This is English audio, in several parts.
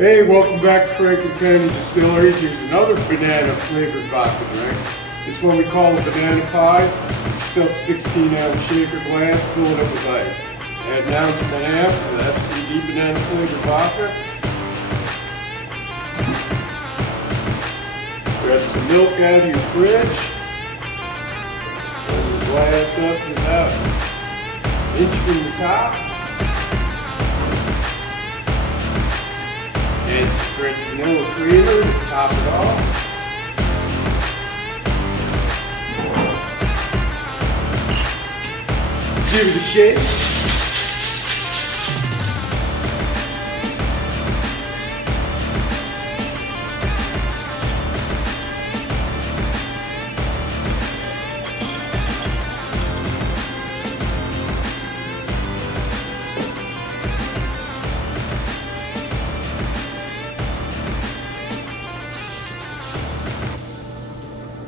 Hey, welcome back to Franklin County Distilleries. Here's another banana flavored vodka drink. This one we call a banana pie. Get yourself a 16-ounce shaker glass, fill it up with ice. Add an ounce and a half of FCD banana flavored vodka. Grab some milk out of your fridge. Fill the glass up to about an inch from the top. Add some French vanilla creamer to top it off. Give it a shake.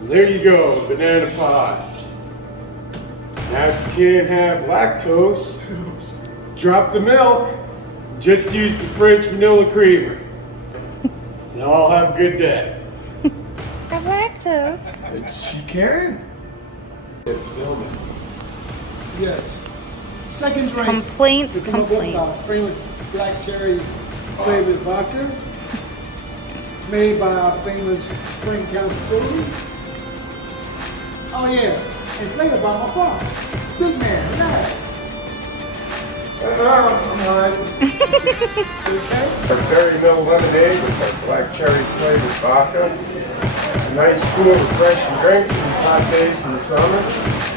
There you go, banana pie. Now if you can't have lactose, drop the milk, just use the French vanilla creamer. So all have a good day. Have lactose. She can. Film it. Yes. Second drink. Complaints, we come up with, complaints. famous black cherry flavored vodka, made by our famous Franklin County Distillery. Oh yeah, and flavored by my boss, big man, Larry. I'm alright. Okay? Our berry mill lemonade with our black cherry flavored vodka. It's a nice, cool, refreshing drink for these hot days in the summer.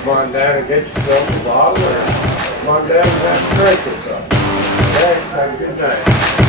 Come on down and get yourself a bottle, or come on down and have a drink or something. Thanks, have a good night.